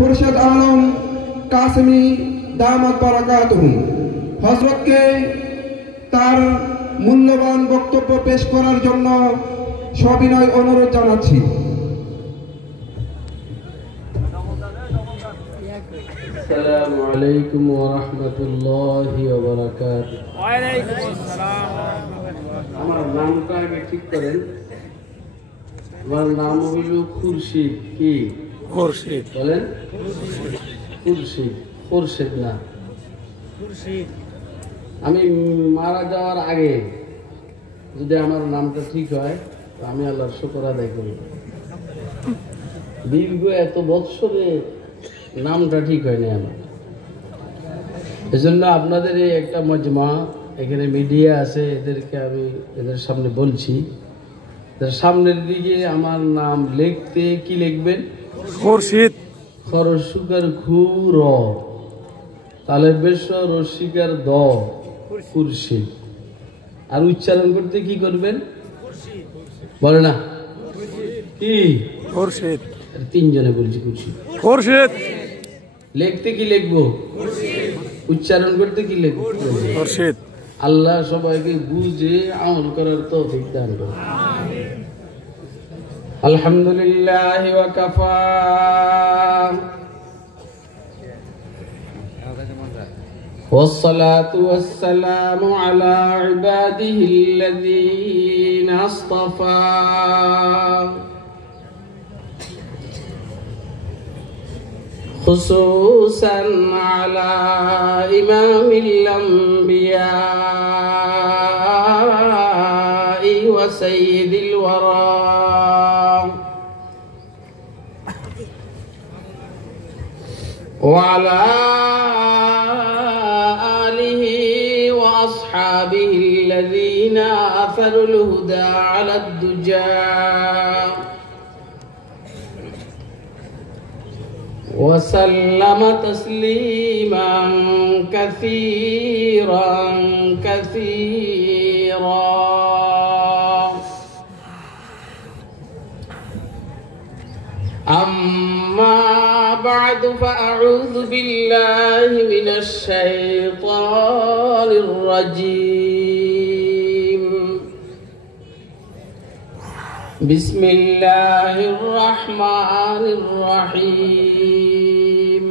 खुर्शद आलम कासमी दामत बाराकातुहुम হযরতকে তার মূল্যবান বক্তব্য পেশ করার জন্য সবিনয় অনুরোধ জানাচ্ছি। আসসালামু আলাইকুম ওয়া রাহমাতুল্লাহি ওয়া বারাকাতুহু। ওয়া আলাইকুম আসসালাম। আমার নামটা আগে ঠিক করেন। আমার নাম হলো খুরশিদ। কি খুরশিদ? বলেন খুরশিদ। খুরশিদ না, খুরশিদ। আমি মারা যাওয়ার আগে যদি আমার নামটা ঠিক হয় তো আমি আল্লাহর শুকর আদায় করি। দীর্ঘ এত বৎসরে নামটা ঠিক হয়নি আমার। এজন্য আপনাদের এই একটা মজমা, এখানে মিডিয়া আছে, এদেরকে আমি এদের সামনে বলছি, এদের সামনের দিকে আমার নাম লিখতে কি লিখবেন? খুরশিদ। খরশুকার খুর, তালে বেশ রসিকার দ, খুরশিদ। আর উচ্চারণ করতে কি করবেন? বলে না কি? খুরশিদ। তিনজনে বলছি খুরশিদ। খুরশিদ। লিখতে কি লিখবো? উচ্চারণ করতে কি লিখবো? খুরশিদ। আল্লাহ সবাইকে বুঝে আমল করার তৌফিক দান করুন। আলহামদুলিল্লাহ ওয়া কাফা والصلاة والسلام على عباده الذين اصطفى خصوصا على إمام الأنبياء وسيد الورى وعلى آله وأصحابه الذين أثروا الهدى على الدجى وسلم تسليما كثيرا كثيرا. أما بعد فأعوذ بالله من الشيطان الرجيم. بسم الله الرحمن الرحيم.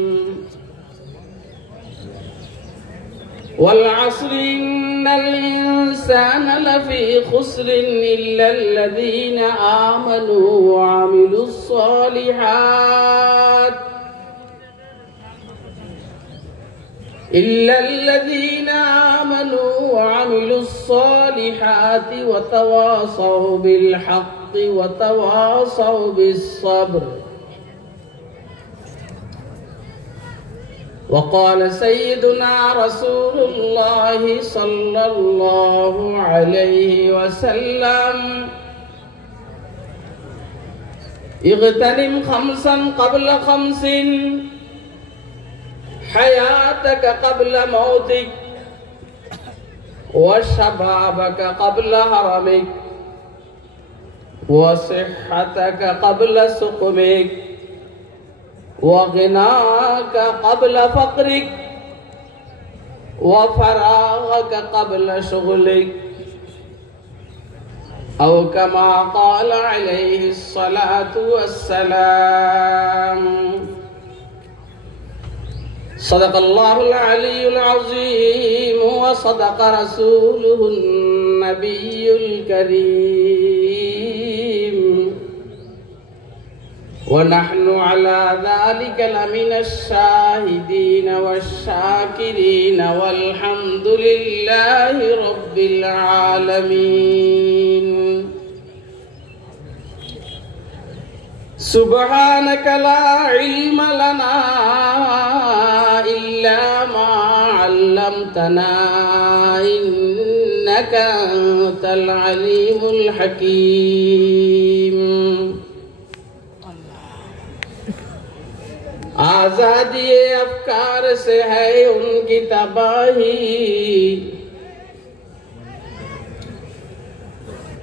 والعصر إن الإنسان لفي خسر إلا الذين آمنوا وعملوا الصالحات وتواصوا بالحق وتواصوا بالصبر. وقال سيدنا رسول الله صلى الله عليه وسلم: اغتنم خمسا قبل خمس، حياتك قبل موتك، وشبابك قبل هرمك، وصحتك قبل سقمك، وغناك قبل فقرك، وفراغك قبل شغلك، أو كما قال عليه الصلاة والسلام. صدق الله العلي العظيم وصدق رسوله النبي الكريم، ونحن على ذلك لمن الشاهدين والشاكرين، والحمد لله رب العالمين. سبحانك لا علم لنا إلا ما علمتنا إنك أنت العليم الحكيم. आजादी अफकार से है उनकी तबाही,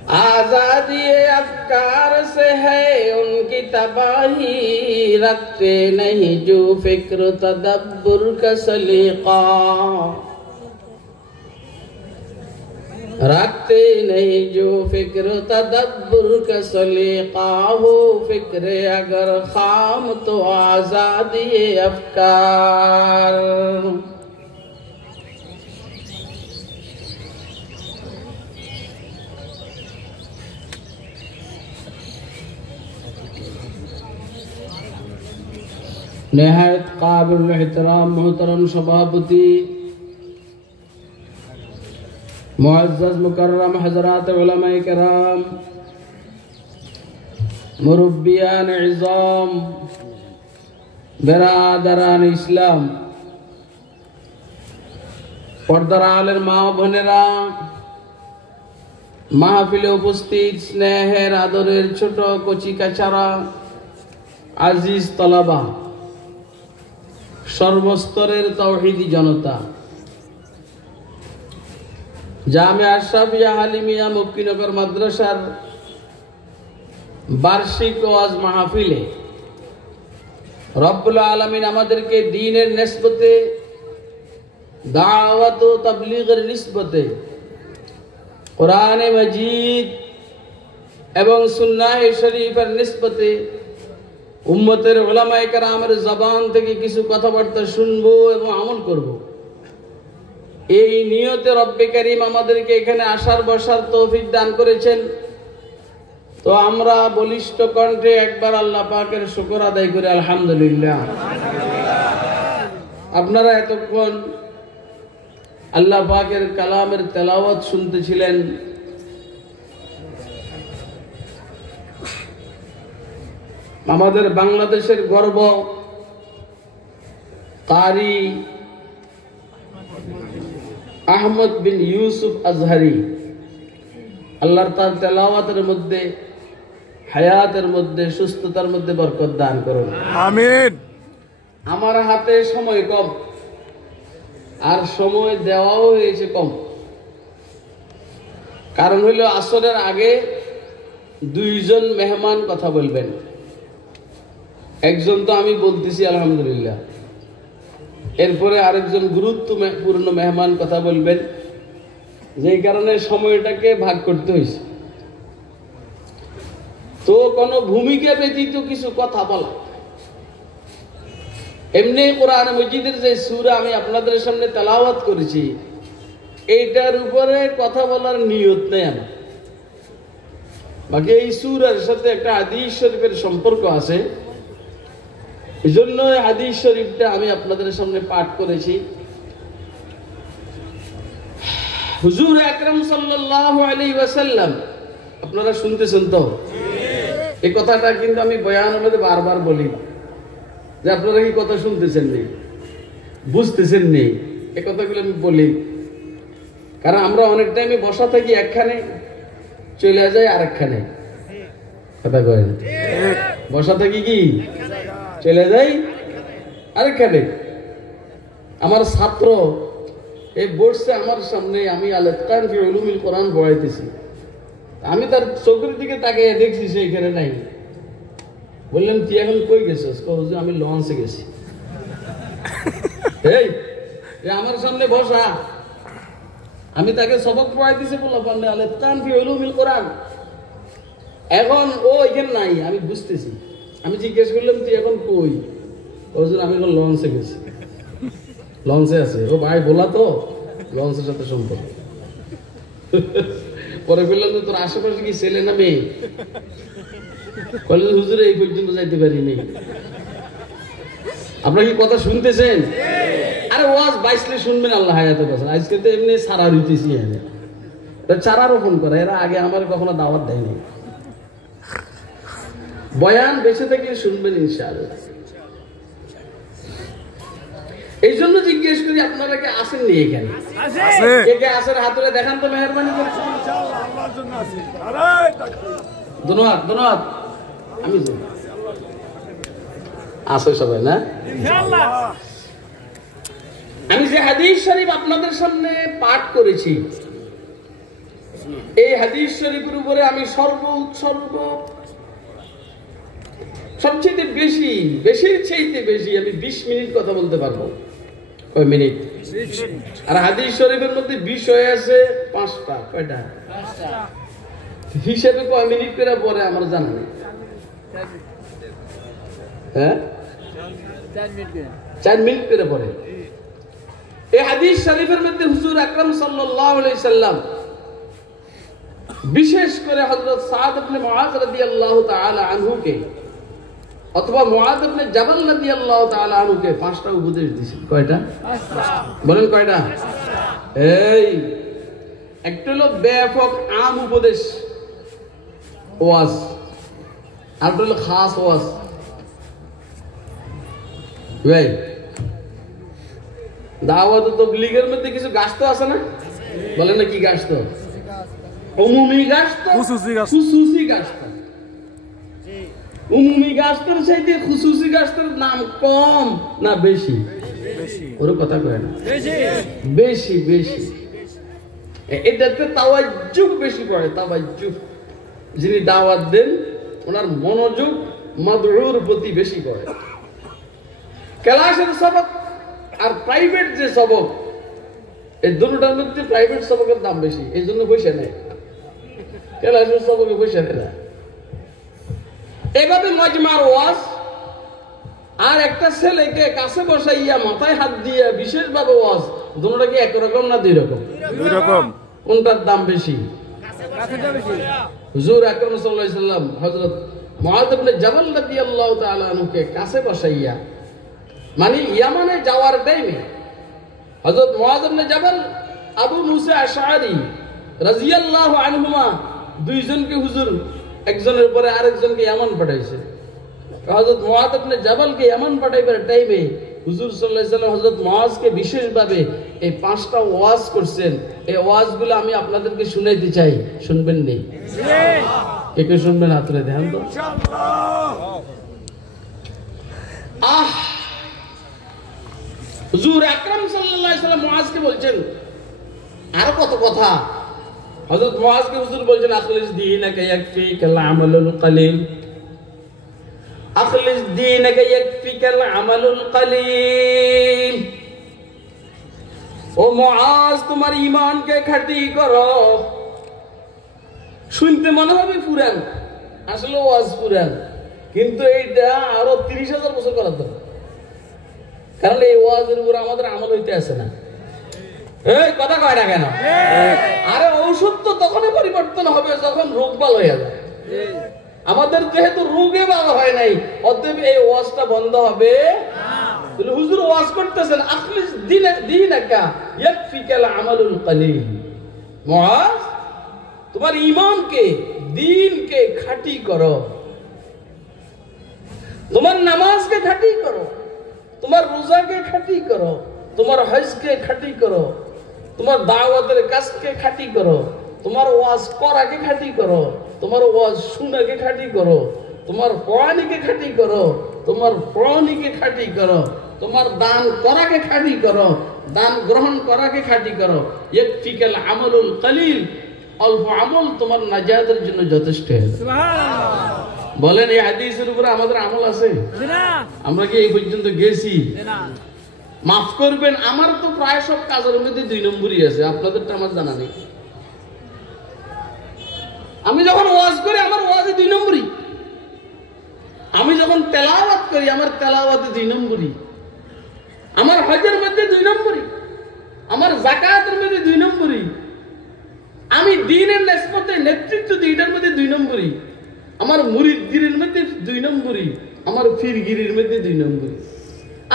आजादी अफकार से है उनकी तबाही, रखते नहीं जो फिक्र तदब्बुर का सलीका, रखते नहीं जो फिक्र तदब्बुर का सलीका, हो फिक्र अगर खाम तो आजादी अफकार। निहायत काबिल एहतराम मोहतरम सभापति, मुअज़्ज़ज़ मुकर्रम हज़रात उलमाए किराम, मुरब्बियान इज़ाम, बिरादरान इस्लाम, पर्दार आलेर मा बोनेरा, মাহফিলে উপস্থিত স্নেহের আদরের ছোট কচি কাচারা, আজিজ তলাবা, সর্বস্তরের তাওহীদি জনতা, জামিয়া আশরাফিয়া হালিমিয়া মুক্কিনগর মাদ্রাসার বার্ষিক ওয়াজ মাহফিলে রব্বুল আলামিন আমাদেরকে দ্বীনের নিসবতে, দাওয়াত ও তাবলীগের নিসবতে কোরআনে মাজিদ এবং সুন্নাহ শরীফের নিসবতে উম্মতের উলামায়ে কেরামের জবান থেকে কিছু কথাবার্তা শুনবো এবং আমল করব, এই নিয়তে রব্বে কারীম আমাদেরকে এখানে আসার বসার তৌফিক দান করেছেন। তো আমরা বলিষ্ঠ কণ্ঠে একবার আল্লাহ পাকের শুকর আদায় করি আলহামদুলিল্লাহ। আপনারা এতক্ষণ আল্লাহ পাকের কালামের তেলাওয়াত শুনতেছিলেন। আমাদের বাংলাদেশের গর্ব কারি আহমদ বিন ইউসুফ আজহারি, আল্লাহর তার তেলাওয়াতের মধ্যে, হায়াতের মধ্যে, সুস্থতার মধ্যে বরকত দান করুন আমিন। আমার হাতে সময় কম, আর সময় দেওয়াও হয়েছে কম। কারণ হইল আসরের আগে দুইজন মেহমান কথা বলবেন, একজন তো আমি বলতেছি আলহামদুলিল্লাহ, এরপরে আরেকজন গুরুত্বপূর্ণ মেহমান কথা বলবেন, যেই কারণে সময়টাকে ভাগ করতে হয়েছে। তো কোনো ভূমিকা ব্যতীত কিছু কথা বলা, এমনি কোরআন মজিদের যে সূরা আমি আপনাদের সামনে তেলাওয়াত করেছি, এইটার উপরে কথা বলার নিয়ত নেই আমার। বাকি এই সূরার সাথে একটা হাদিস শরীফের সম্পর্ক আছে, এই জন্য হাদিস শরীফটা আমি আপনাদের সামনে পাঠ করেছি। হুজুর আকরাম সাল্লাল্লাহু আলাইহি ওয়াসাল্লাম, আপনারা শুনতেছেন তো? এই কথাটা কিন্তু আমি বয়ানের মধ্যে বারবার বলি যে আপনারা কি কথা শুনতেছেন নেই, বুঝতেছেন নেই, এই কথাগুলো আমি বলি। কারণ আমরা অনেক টাইমে বসা থাকি একখানে, চলে যাই আরেকখানে। কথা কয়েন, বসা থাকি কি চলে যাই আরেকখানে। আমার ছাত্র এই বসছে আমার সামনে, আমি আল-ইতকান ফি উলুমিল কোরআন পড়াইতেছি, আমি তার চোখের দিকে তাকিয়ে দেখছি সে এখানে নাই। বললাম তুই এখন কই গেছিস? আমি লঞ্চে গেছি। এই আমার সামনে বসা, আমি তাকে সবক পড়াইতেছি, বললাম আল-ইতকান ফি উলুমিল কোরআন। এখন ও এখানে নাই, আমি বুঝতেছি। আমি জিজ্ঞেস করলাম তুই এখন কই? আমি এখন লঞ্চে গেছি। লঞ্চে আছে? ও ভাই বলা তো লঞ্চের সাথে সম্পর্ক। পরে বললাম যে তোর আশেপাশে কি ছেলে না মেয়ে? বললেন হুজুর এই পর্যন্ত যাইতে পারিনি। আপনারা কি কথা শুনতেছেন? আরে ওয়াজ বাইসলে শুনবেন আল্লাহ হায়াতে বাঁচান। আজকে তো এমনি সারা রইতেছি, চারা রোপণ করে। এরা আগে আমার কখনো দাওয়াত দেয়নি। বয়ান বেঁচে থেকে শুনবেন ইনশাআল্লাহ। এই জন্য জিজ্ঞেস করি আপনারা কে আসেননি এখানে? কে কে আসেন হাত তুলে দেখান তো মেহেরবানি করে। ধন্যবাদ ধন্যবাদ। আমি আসে সবাই না? আমি যে হাদিস শরীফ আপনাদের সামনে পাঠ করেছি, এই হাদিস শরীফের উপরে আমি সবচেয়ে বেশির চাইতে বেশি আমি 20 মিনিট কথা বলতে পারবো। কয় মিনিট? আর হাদিস শরীফের মধ্যে বিষয় আছে 5টা। কয়টা? হিসেবে কয় মিনিট করে পরে আমার জানা নেই। হ্যাঁ, 4 মিনিট করে পরে। এই হাদিস শরীফের মধ্যে হুজুর আকরাম সাল্লাল্লাহু আলাইহি সাল্লাম বিশেষ করে হযরত সাদ ইবনে মুআজ রাদিয়াল্লাহু তাআলা আনহুকে অথবা মুআজ ইবনে জাবাল রাদিয়াল্লাহু তাআলা আনহুকে 5টা উপদেশ দিয়েছেন। কয়টা? 5টা। বলেন কয়টা? 5টা। এই একটা হলো ব্যাপক আম উপদেশ ওয়াজ, আর একটা হলো খাস ওয়াজ। ভাই দাওয়াত ও তাবলীগের মধ্যে কিছু গাছ তো আছে না? বলেন না, কি গাছ? তো উমুমি গাছ, তো খুসুসি গাছ। তো উমুমি গাছটার চাইতে খুসুসি গাছটার নাম কম না বেশি? ওর কথা কয় না, বেশি বেশি। এটাতে তাওয়াজ্জুহ বেশি পড়ে। তাওয়াজ্জুহ, যিনি দাওয়াত দেন ওনার মনোযোগ মাদউর প্রতি বেশি পড়ে। ক্লাসের সবক আর প্রাইভেট যে সবক, এই দুটোটার মধ্যে প্রাইভেট সবকের দাম বেশি, এই জন্য পয়সা নেয়। ক্লাসের সবকে পয়সা নেয় না। এইভাবে মজমার ওয়াজ আর একটা ছেলেকে কাছে বসাইয়া মাথায় হাত দিয়ে বিশেষভাবে ওয়াজ, দুটোটা কি একরকম না দুই রকম? দুই রকম। কোনটার দাম বেশি? হুজুর আকরাম সাল্লাল্লাহু আলাইহি সাল্লাম হযরত মুআয ইবনে জাবাল রাদিয়াল্লাহু তাআলা আনহুকে কাছে বসাইয়া, মানে ইয়ামানে যাওয়ার টাইমে হযরত মুআয ইবনে জাবাল আবু মুসা আশআরী রাদিয়াল্লাহু আনহুমা দুইজনকে হুজুর একজনের পরে আরেকজনকে ইয়ামান পাঠাইছে। হযরত মুআয ইবনে জাবালকে ইয়ামান পাঠাইবার টাইমে হুজুর সাল্লাল্লাহু আলাইহি সাল্লাম হযরত মুআযকে বিশেষভাবে এই 5টা ওয়াজ করছেন। এই ওয়াজগুলো আমি আপনাদেরকে শুনাইতে চাই, শুনবেন নি? কে কে শুনবেন? হাত তুলে দেন তো ইনশাআল্লাহ। হুজুর আকরাম সাল্লাল্লাহু আলাইহি সাল্লাম মুআযকে বলছেন আর কত কথা। হযরত মুআযকে হুজুর বলছেন, আখলিস দীনাকা ইয়াকফিকাল আমালুল কলিল, আখলিস দীনাকা ইয়াকফিকাল আমালুল কলিল। ও মুআয, তোমার ঈমানকে খাঁটি করো। শুনতে মনে হবে পুরান, আসলে ওয়াজ পুরান, কিন্তু এইটা আরো 30,000 বছর করার দরকার। কারণ এই ওয়াজের উপর আমাদের আমল হইতে আসে না। এই কথা কয় না কেন? আরে ঔষধ তো তখনই পরিবর্তন হবে যখন রোগ ভালো হয়ে যায়। আমাদের যেহেতু রোগে ভালো হয় নাই, অতএব এই ওয়াজটা বন্ধ হবে না। হুজুর ওয়াজ করতেছেন, আখলিস দীনাকা ইয়াকফিকাল আমালুল কলিল। মুআয, তোমার ঈমানকে, দ্বীনকে খাঁটি করো, তোমার নামাজকে খাঁটি করো, তোমার রোজাকে খাঁটি করো, তোমার হজকে খাঁটি করো, তোমার দাওয়াতের কাজকে খাঁটি করো, তোমার ওয়াজ করাকে খাঁটি করো, তোমার ওয়াজ শোনাকে খাঁটি করো, তোমার পড়ানিকে খাঁটি করো, তোমার পড়ানিকে খাঁটি করো, তোমার দান করাকে খাঁটি করো, দান গ্রহণ করাকে খাঁটি করো। ইয়াকফিকাল আমালুল কলিল, অল্প আমল তোমার নাজাতের জন্য যথেষ্ট। সুবহানাল্লাহ। বলেন, এই হাদিসের উপরে আমাদের আমল আছে? আমরা কি এই পর্যন্ত গেছি? মাফ করবেন, আমার তো প্রায় সব কাজের মধ্যে 2 নম্বরই আছে, আপনাদেরটা আমার জানা নেই। আমি যখন ওয়াজ করি আমার ওয়াজে 2 নম্বরই, আমি যখন তেলাওয়াত করি আমার তেলাওয়াতে 2 নম্বরই, আমার হজের মধ্যে 2 নম্বরই, আমার যাকাতের মধ্যে 2 নম্বরই, আমি দ্বীনের নিসবতে নেতৃত্ব দিই এটার মধ্যে 2 নম্বরই, আমার মুরিদগিরির মধ্যে 2 নম্বরই, আমার ফিরগিরির মধ্যে 2 নম্বরই।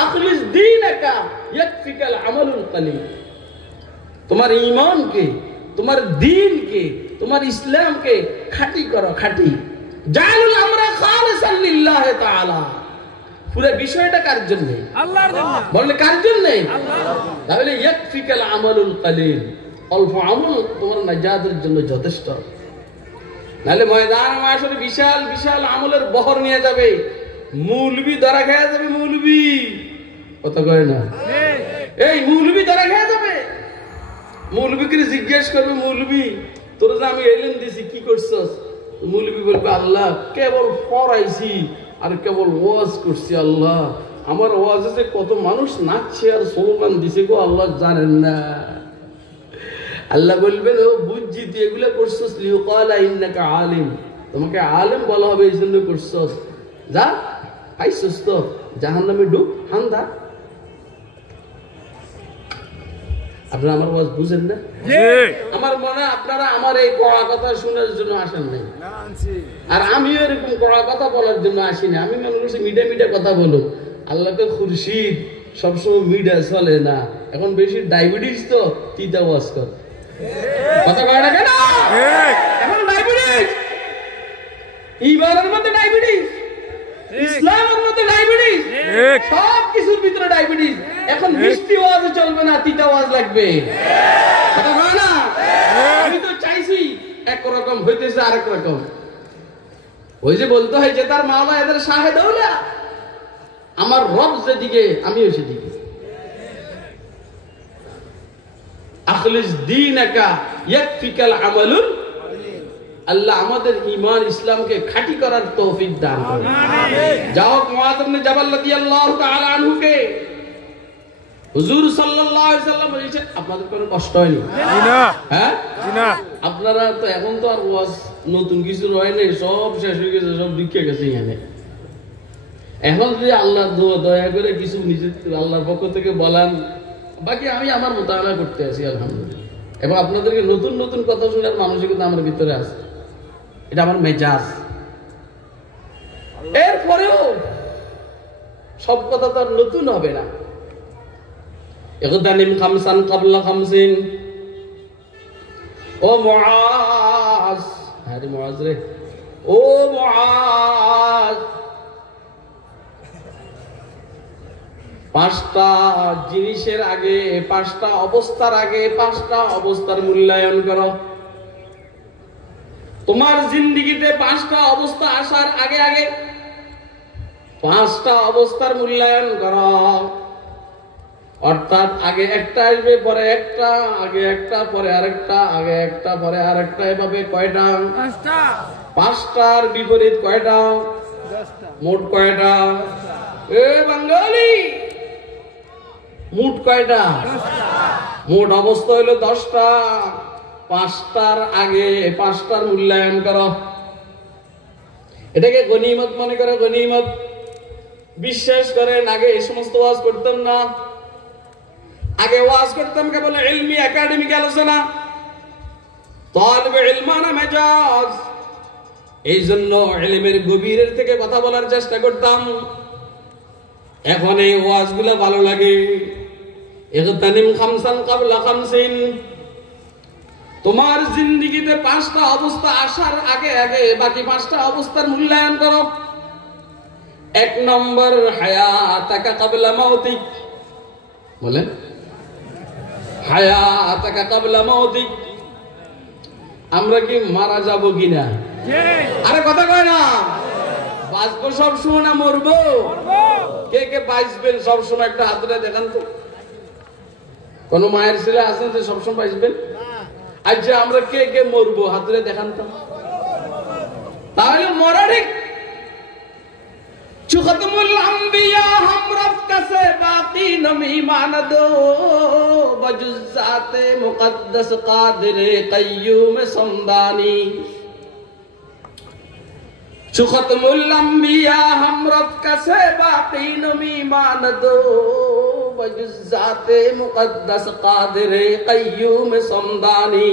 আখলিস দীনাকা ইয়াকফিকাল আমালুল কলিল। তোমার ঈমানকে, তোমার দ্বীনকে, তোমার ইসলামকে খাঁটি করো, খাঁটি। জাআলুল আমরা খালিসান লিল্লাহি তাআলা। পুরো বিষয়টা কার জন্য? আল্লাহর জন্য। বলেন কার জন্য? আল্লাহর জন্য। তাহলে ইয়াকফিকাল আমালুল কলিল, অল্প আমল তোমার নাজাতের জন্য যথেষ্ট। নাহলে ময়দান মাশরে বিশাল বিশাল আমলের বহর নিয়ে যাবে, মৌলবি ধরা খেয়ে যাবে। মৌলবি কথা কয় না, এই মৌলবি ধরা খেয়ে যাবে। মৌলবিকে জিজ্ঞেস করবে, মৌলবি তোর যে আমি এলেন দিছি কি করছস? মৌলবী বলবে আল্লাহ কেবল পড়াইছি আর কেবল ওয়াজ করছি। আল্লাহ আমার ওয়াজে যে কত মানুষ নাচছে আর স্লোগান দিছে গো আল্লাহ জানেন না। আল্লাহ বলবেন ও বুঝছি তুই এগুলো করছস লিউকালা ইন্নাকা আলিম, তোমাকে আলেম বলা হবে এই জন্য করছস। যা পাইছস তো জাহান্নামে ডুব হান্দা। আপনারা আমার ওয়াজ বুঝেন না? আমার মনে আপনারা আমার এই কড়া কথা শোনার জন্য আসেন নাই, আর আমিও এরকম কড়া কথা বলার জন্য আসিনি। আমি মনে করছি মিডিয়া মিডিয়া কথা বলুন। আল্লাহকে খুরশিদ সবসময় মিডিয়া চলে না, এখন বেশি ডায়াবেটিস তো তিতা ওয়াজ কর কথা কয় না কেন? এখন ডায়াবেটিস, ইমানের মধ্যে ডায়াবেটিস, ইসলামের মধ্যে ডায়াবেটিস, সব কিছুর ভিতরে ডায়াবেটিস। এখন মিষ্টি ওয়াজ চলবে না, তিতা ওয়াজ লাগবে কথা কয় না? আমি তো চাইছি একরকম হইতেছে আরেক রকম। ওই যে বলতে হয় যে তার মাওলা এদের শাহেদ হউলা, আমার রব যেদিকে আমিও সেদিকে। আখলিস দীনাকা ইয়াকফিকাল আমালুল, আল্লাহ আমাদের ঈমান ইসলামকে খাঁটি করার তৌফিক দান করুন। যাও মুআয ইবনে জাবাল রাদিয়াল্লাহু তাআলা আনহুকে হুজুর সাল্লাল্লাহু আলাইহি সাল্লাম বলেছেন আপনাদের কোনো কষ্ট হয়নি? না। হ্যাঁ না, আপনারা তো এখন তো আর ওয়াজ নতুন কিছু হয় নাই, সব শেষ হয়ে গেছে, সব বিকে গেছে এখানে। এখন যদি আল্লাহ দয়া করে কিছু নিজের আল্লাহর পক্ষ থেকে বলেন, বাকি আমি আমার মোতাবেলা করতে আছি আলহামদুলিল্লাহ। এবং আপনাদেরকে নতুন নতুন কথা শোনার মানসিকতা আমার ভিতরে আছে, এটা আমার মেজাজ। এরপরেও সব কথা তো আর নতুন হবে না। ইগতানিম খামসান ক্বাবলা খামসিন। ও মুআজ, আরে মুআজ রে, ও মুআজ, পাঁচটা জিনিসের আগে, পাঁচটা অবস্থার আগে, পাঁচটা অবস্থার মূল্যায়ন করো। তোমার জিন্দেগিতে পাঁচটা অবস্থা আসার আগে আগে পাঁচটা অবস্থার মূল্যায়ন করো। অর্থাৎ আগে একটা আসবে, পরে একটা, আগে একটা, পরে আরেকটা, আগে একটা, পরে আরেকটা, এভাবে কয়টা? পাঁচটার বিপরীত কয়টা? মোট কয়টা? এ বাঙালি, মোট কয়টা? মোট অবস্থা হইলো 10টা। পাঁচটার আগে পাঁচটার মূল্যায়ন করো। এটাকে গনিমত মনে করো, গনিমত। বিশ্বাস করেন আগে এই সমস্ত ওয়াজ করতাম না, আগে ওয়াজ করতাম কেবল ইলমি একাডেমিক আলোচনা, তালিবে ইলমানা মেজাজ। এই জন্য ইলমের গভীরের থেকে কথা বলার চেষ্টা করতাম। এখন এই ওয়াজগুলো ভালো লাগে। ইগতানিম খামসান ক্বাবলা খামসিন। তোমার জিন্দেগিতে পাঁচটা অবস্থা আসার আগে আগে বাকি পাঁচটা অবস্থার মূল্যায়ন করো। 1 নম্বর হায়াতাকা ক্বাবলা মাউতিক। বলেন হায়াতাকা ক্বাবলা মাউতিক। আমরা কি মারা যাব কিনা? আরে কথা কয় না, বাঁচবো সব সময় না মরবো? কে কে বাঁচবেন সব সময় একটা হাত তুলে দেখান তো। কোন মায়ের ছেলে আছেন যে সবসময় বাঁচবেন? আচ্ছা আমরা কে কে মরবো হাত তুলে দেখান তো। তাহলে মরা ঠিক। চুখতমুল আম্বিয়া হাম রব কাছে বাকি নমি মানদো বজুজাতে মুকদ্দাস কাদিরে কাইয়ুম সমদানি। চুখতমুল আম্বিয়া হাম রব কাছে বাকি নমি মানদো বজুজাতে মুকদ্দাস কাদিরে কাইয়ুম সমদানি।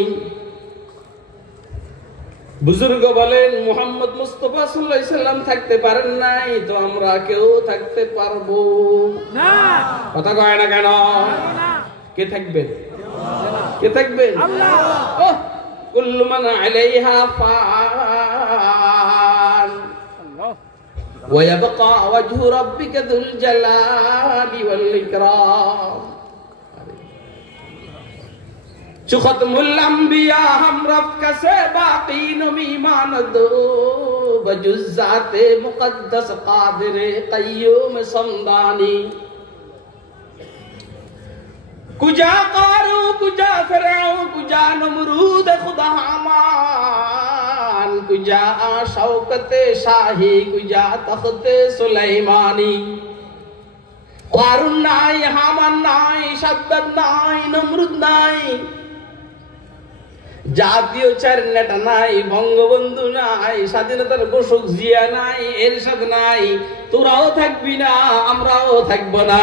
বুজুর্গ বলেন মুহাম্মদ মুস্তাফা সাল্লাল্লাহু আলাইহি সাল্লাম থাকতে পারেন নাই, তো আমরা কেউ থাকতে পারবো না। কথা কয় না কেন? কে থাকবেন? কে থাকবেন? আল্লাহ। ও কুল্লু মান আলাইহা ফান ওয়া ইয়াবকা ওয়াজহু রাব্বিকা যুল জালালি ওয়াল ইকরাম। চুখতমুল আম্বিয়া হাম রব কাছে বাকি নমি মানদো বজুজাতে মুকদ্দাস কাদিরে কাইয়ুম সমদানি। কুজা কারুন কুজা ফেরাউন, কুজা নমরুদ খুদা হামান, কুজা শওকতে শাহী, কুজা তখতে সুলাইমানি। কারুন নাই, হামান নাই, সাদ্দাত নাই, নমরুদ নাই, জাতীয় চার নেতা নাই, বঙ্গবন্ধু নাই, স্বাধীনতার ঘোষক জিয়া নাই, এরশাদ নাই। তোরাও থাকবি না, আমরাও থাকব না।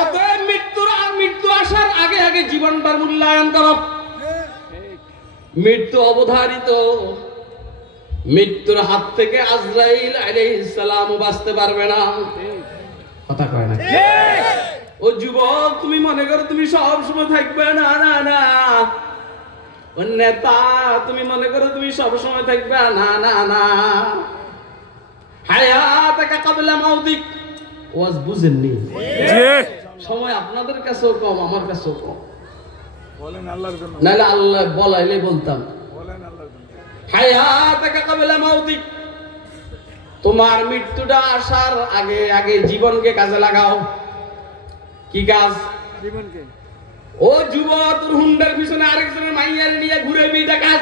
অতএব মৃত্যু আসার আগে আগে জীবনটার মূল্যায়ন করো। মৃত্যু অবধারিত। মৃত্যুর হাত থেকে আজরাইল আলাইহিস সালাম বাঁচতে পারবে না। কথা কয় না? ও যুবক, তুমি মনে করো তুমি সব সময় থাকবে না, না না। ও নেতা, তুমি মনে করো তুমি সব সময় থাকবে না, না না। হায়াতাকা ক্বাবলা মাউতিক। ওয়াজ বুঝেননি? সময় আপনাদের কাছেও কম, আমার কাছেও কম। বলেন আল্লাহর জন্য, নাহলে আল্লাহ বলাইলে বলতাম। বলেন আল্লাহর জন্য। হায়াতাকা ক্বাবলা মাউতিক। তোমার মৃত্যুটা আসার আগে আগে জীবনকে কাজে লাগাও। কি কাজ? জীবনকে। ও যুবক, তোর হুন্ডার পিছনে আরেকজনের মাইয়ার নিয়ে ঘুরেবি, এটা কাজ?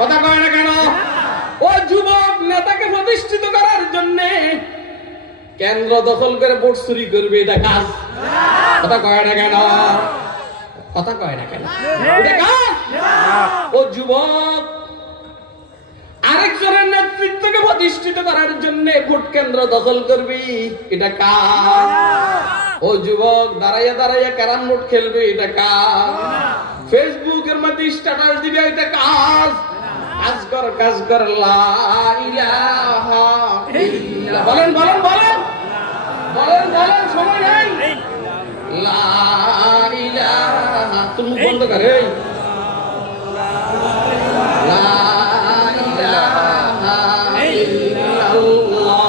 কথা কয় না কেন? ও যুবক, নেতাকে প্রতিষ্ঠিত করার জন্য কেন্দ্র দখল করে ভোট চুরি করবে, এটা কাজ? কথা কয় না কেন? কথা কয় না কেন? এটা কাজ? ও যুবক, আরেকজনের নেতৃত্বকে প্রতিষ্ঠিত করার জন্য ভোট কেন্দ্র দখল করবি, এটা কাজ? ও যুবক, দাঁড়াইয়া দাঁড়াইয়া ক্যারাম বোর্ড খেলবে, এটা কাজ? ফেসবুকের মধ্যে স্ট্যাটাস দিবে, এটা কাজ? কাজ কর, কাজ কর। লা ইলাহা ইল্লাল্লাহ। বলেন বলেন বলেন বলেন বলেন, সময় নাই। লা ইলাহা, তুমি বন্ধ করে। লা ইলাহা ইল্লাল্লাহ।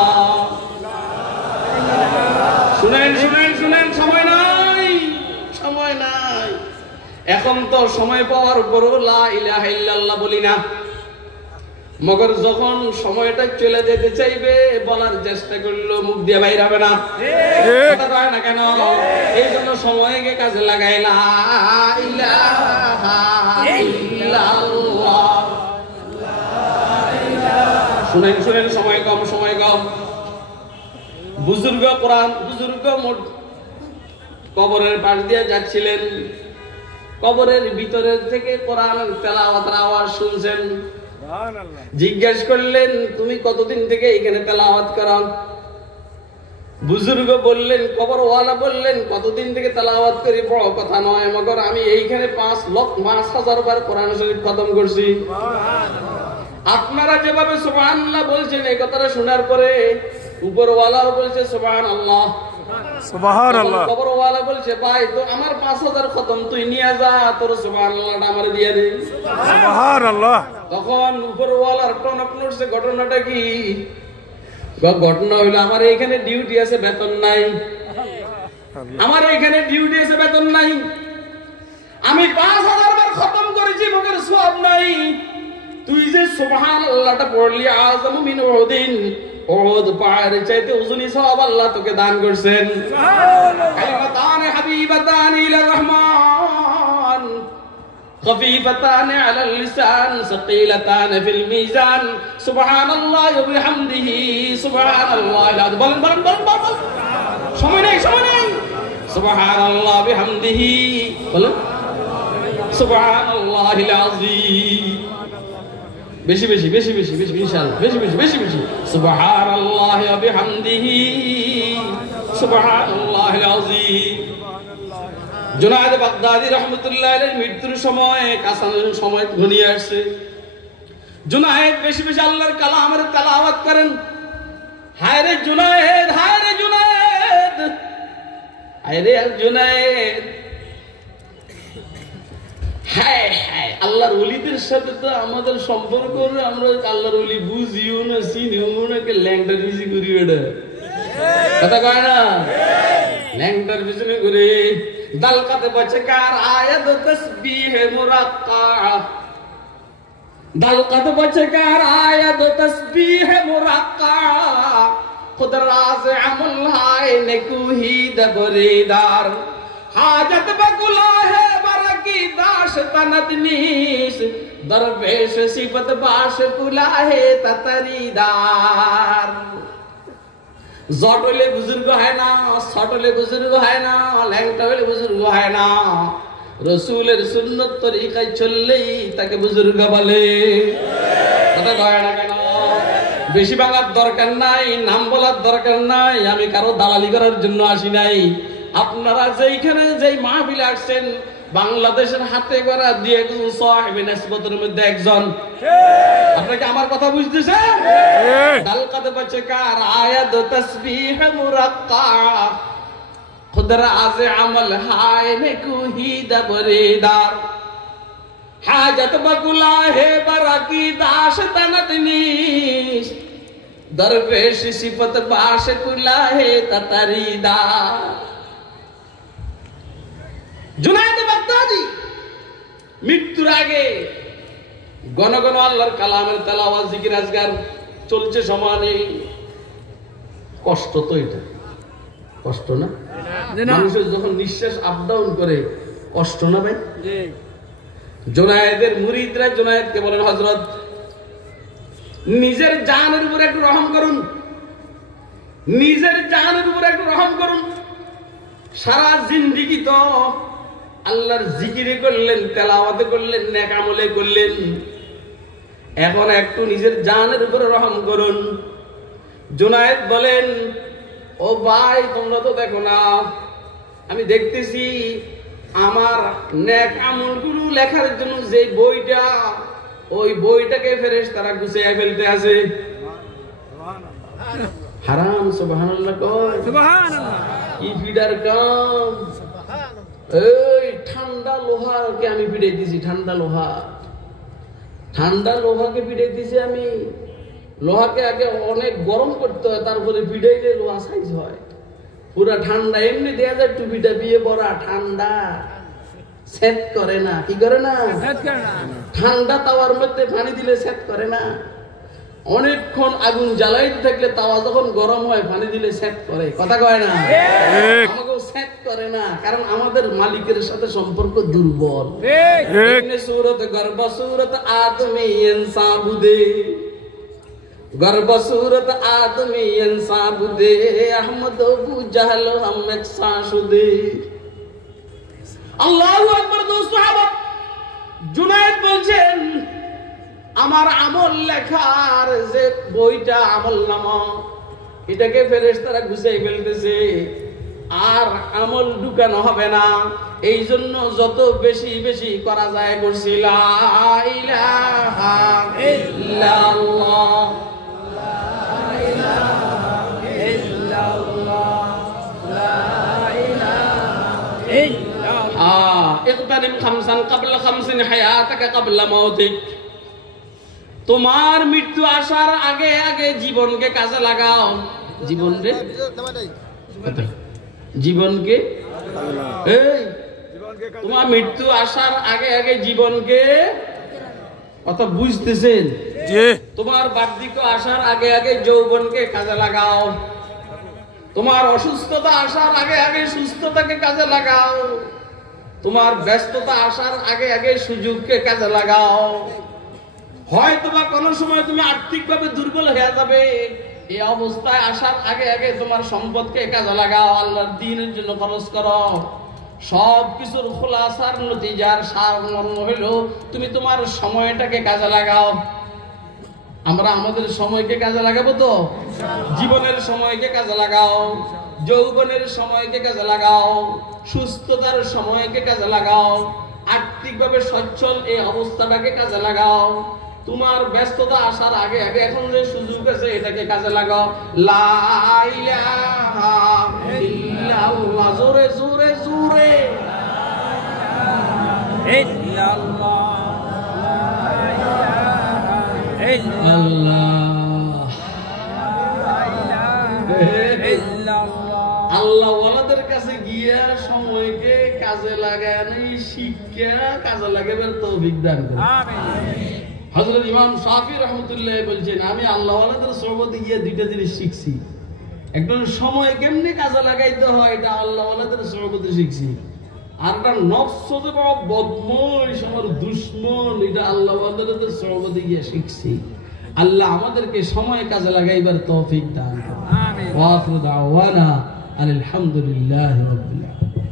শুনেন শুনেন শুনেন, সময় নাই, সময় নাই। এখন তো সময় পাওয়ার পরও লা ইলাহা ইল্লাল্লাহ বলি না। মগর যখন সময়টা চলে যেতে চাইবে, বলার চেষ্টা করলো মুখ দিয়ে বাইর হবে না। কথা কয় না কেন? এই জন্য সময়কে কাজে লাগাই। লা ইলাহা ইল্লাল্লাহ। শুনেন শুনেন, সময় কম, সময় কম। বুজুর্গ কোরআন, বুজুর্গ কবরের পাশ দিয়ে যাচ্ছিলেন, কবরের ভিতরের থেকে কোরআন তেলাওয়াতের আওয়াজ শুনছেন। জিজ্ঞেস করলেন, তুমি কতদিন থেকে এখানে তেলাওয়াত করো? বুজুর্গ বললেন, কবরওয়ালা বললেন, কতদিন থেকে তেলাওয়াত করি বড় কথা নয়, মগর আমি এইখানে 5,00,000 বার কোরআন শরীফ খতম করছি। আপনারা যেভাবে সুবহানাল্লাহ বলছেন, এই কথাটা শোনার পরে উপরওয়ালাও বলছে সুবহানাল্লাহ, সুবহানাল্লাহ। কবরওয়ালা বলছে, ভাই তো আমার 5,000 খতম তুই নিয়ে যা, তোর সুবহানাল্লাহটা আমারে দিয়ে দে। সুবহানাল্লাহ। তখন উপরওয়ালার টনক নড়ছে। ঘটনাটা কি? ঘটনা হইলো, আমার এইখানে ডিউটি আছে, বেতন নাই। আমার এইখানে ডিউটি আছে, বেতন নাই। আমি 5,000 বার খতম করেছি, মগর সওয়াব নাই। তুই যে সুবহানাল্লাহটা পড়লি, আযমু মিন উহুদিন, উহুদ পাহাড়ের চাইতে ওজনি সওয়াব আল্লাহ তোকে দান করেছেন। কালিমাতান হাবিবাতান ইলার রহমান, خفيفتان على اللسان ثقيلتان في الميزان سبحان الله وبحمده سبحان الله العظيم। বলেন বলেন বলেন বলেন, সময় নেই, সময় নেই। سبحان الله بحمده, বলেন سبحان الله العظيم। বেশি বেশি বেশি বেশি বেশি ইনশাআল্লাহ, বেশি বেশি বেশি বেশি। سبحان الله وبحمده سبحان الله العظيم। জুনায়েদ বাগদাদী রাহমাতুল্লাহ আলাইহি মৃত্যুর সময়, কাসানোর সময় ঘনিয়ে আসছে। জুনায়েদ বেশি বেশি আল্লাহর কালামের তেলাওয়াত করেন। হায় রে জুনায়েদ, হায় রে জুনায়েদ, হায় রে জুনায়েদ, হায় হায়। আল্লাহর ওলিদের সাথে তো আমাদের সম্পর্ক, আমরা আল্লাহর ওলি বুঝিও না, চিনিও না, কে ল্যাংটার বেশি করি। ওটা কথা কয় না, ল্যাংটার পিছনে ঘুরে। দালকাতে বচে কার আয়াত তসবিহ মুরাক্কা, দালকাতে বচে কার আয়াত তসবিহ মুরাক্কা, खुद राज अमल हाय नेकुही दबरेदार हाजत बकुला है बरकी दाश तनदनीस दरवेश सिफत बाश कुला है ततरीदार জট হলে বুজুর্গ হয় না, শট হলে বুজুর্গ হয় না, ল্যাংটা হলে বুজুর্গ হয় না, রসুলের সুন্নত তরিকায় চললেই তাকে বুজুর্গ বলে। কথা কয় না কেন? বেশি বাংলার দরকার নাই, নাম বলার দরকার নাই, আমি কারো দালালি করার জন্য আসি নাই। আপনারা যেইখানে যেই মাহফিলে আসছেন বাংলাদেশের হাতে করা দিয়ে একজন সাহেবে নিসবতের মধ্যে একজন। আপনাকে আমার কথা বুঝতেছেন? দালকাত বচে কার আয়াত তাসবিহ মুরাক্কা খুদ রাজ আমল হায় নেকুহি দবরেদার হাজত বকুলা হে বরকি দাশ তনদনীস দরবেশ সিফত বাশ কুলা হে ততরিদার। জুনায়েদ বাগদাদি মৃত্যুর আগে ঘন ঘন আল্লাহর কালামের তেলাওয়াত জিকির আজকার চলছে সমানে। কষ্ট তো এটা, কষ্ট না? মানুষের যখন নিঃশ্বাস আপ ডাউন করে কষ্ট না ভাই? জুনায়েদের মুরিদরা জুনায়েদকে বলেন, হযরত নিজের জানের উপর একটু রহম করুন, নিজের জানের উপর একটু রহম করুন। সারা জিন্দেগি তো আল্লাহর জিকিরে করলেন, তেলাওয়াতে করলেন, নেক আমলে করলেন, এখন একটু নিজের জানের উপরে রহম করুন। জুনায়েদ বলেন, ও ভাই তোমরা তো দেখো না, আমি দেখতেছি আমার নেক আমলগুলো লেখার জন্য যে বইটা, ওই বইটাকে ফেরেশতারা গুছিয়ে ফেলতে আছে। হারাম সুবহানাল্লাহ কয়, সুবহানাল্লাহ কি ফিডার কাম। এই ঠান্ডা লোহাকে আমি পিড়ে দিছি, ঠান্ডা লোহা, ঠান্ডা লোহাকে পিড়ে দিছি আমি। লোহাকে আগে অনেক গরম করতে হয়, তারপরে পিড়াইলে লোহা সাইজ হয়। পুরা ঠান্ডা এমনি দেয়া যায়, টুপিটা বিয়ে পড়া ঠান্ডা সেট করে না। কি করে না? ঠান্ডা তাওয়ার মধ্যে পানি দিলে সেট করে না। অনেকক্ষণ আগুন জ্বালাইতে থাকলে তাওয়া যখন গরম হয় পানি দিলে সেট করে। কথা কয় না? আমাকেও সেট করে না, কারণ আমাদের মালিকের সাথে সম্পর্ক দুর্বল। ইবনে সূরত গর্ব সূরত আদমি ইনসান বুদে, গর্ব সূরত আদমি ইনসান বুদে, আহমদ আবু জাহল হাম এক সাশুদে। আল্লাহু আকবার। দোস্ত সাহাবা, জুনায়েদ বলছেন আমার আমল লেখার যে বইটা, আমল নামা, এটাকে ফেরেশতারা গুছিয়ে ফেলতেছে, আর আমল ঢুকানো হবে না। এই জন্য যত বেশি বেশি করা যায় করছি লা ইলাহা ইল্লাল্লাহ, লা ইলাহা ইল্লাল্লাহ, লা ইলাহা ইল্লাল্লাহ। ইগতানিম খামসান ক্বাবলা খামসিন হায়াতাকা ক্বাবলা মাউতিক। তোমার মৃত্যু আসার আগে আগে জীবনকে কাজে লাগাও। জীবনকে, জীবনকে, এই তোমার মৃত্যু আসার আগে আগে জীবনকে, কথা বুঝতেছেন? তোমার বার্ধক্য আসার আগে আগে যৌবনকে কাজে লাগাও। তোমার অসুস্থতা আসার আগে আগে সুস্থতাকে কাজে লাগাও। তোমার ব্যস্ততা আসার আগে আগে সুযোগকে কাজে লাগাও। হয়তো বা কোনো সময় তুমি আর্থিকভাবে দুর্বল হয়ে যাবে, এই অবস্থায় আসার আগে আগে তোমার সম্পদকে কাজে লাগাও, আল্লাহর দ্বীনের জন্য খরচ করো। সব কিছুর খুলাসার নতিজার সারমর্ম হলো তুমি তোমার সময়টাকে কাজে লাগাও। আমরা আমাদের সময়কে কাজে লাগাবো তো? জীবনের সময়কে কাজে লাগাও, যৌবনের সময়কে কাজে লাগাও, সুস্থতার সময়কে কাজে লাগাও, আর্থিকভাবে সচ্ছল এই অবস্থাটাকে কাজে লাগাও। তোমার ব্যস্ততা আসার আগে আগে এখন যে সুযোগ আছে এটাকে কাজে লাগাও। লা ইলাহা ইল্লাল্লাহ, জোরে জোরে জোরে, আল্লাহ ওয়ালাদের কাছে গিয়া সময়কে কাজে লাগানো শিক্ষা কাজে লাগাবার তৌফিক দান করুন। হযরত ইমাম শাফি রাহমাতুল্লাহ বলছেন, আমি আল্লাহ ওয়ালাদের সোহবতে গিয়ে দুইটা জিনিস শিখছি। একজন সময় কেমনে কাজে লাগাইতে হয় এটা আল্লাহ ওয়ালাদের সহবতে শিখছি। আর একটা নফস যে বড় বদমাইশ আমার দুশমন এটা আল্লাহ ওয়ালাদের সহবতে গিয়ে শিখছি। আল্লাহ আমাদেরকে সময় কাজে লাগাইবার তৌফিক দান করুন। আমিন। ওয়া আখিরু দাওয়ানা আলহামদুলিল্লাহি রাব্বিল আলামিন।